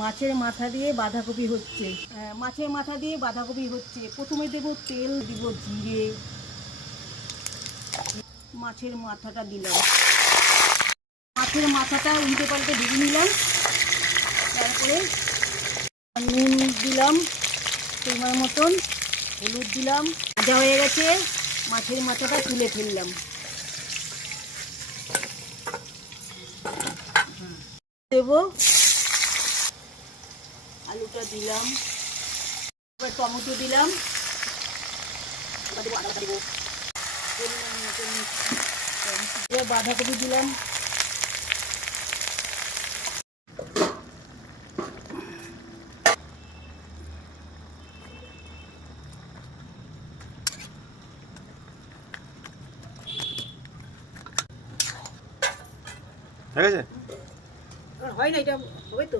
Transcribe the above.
মাছের মাথা দিয়ে বাঁধাকপি হচ্ছে। মাছের মাথা দিয়ে বাঁধাকপি হচ্ছে। প্রথমে দেব তেল, দিব জিরে, মাছের মাথাটা দিলাম। মাছের মাথাটা উল্টে পাল্টে ভেজে নিলাম। তারপরে নুন দিলাম পরিমাণ মতন, হলুদ দিলাম। ভাজা হয়ে গেছে, মাছের মাথাটা তুলে ফেললাম। দেব আলুটা দিলাম, এবার টমেটো দিলাম, এবার বাঁধাকপি দিলাম। হয়ে গেছে? হয় না, এটা হবে তো।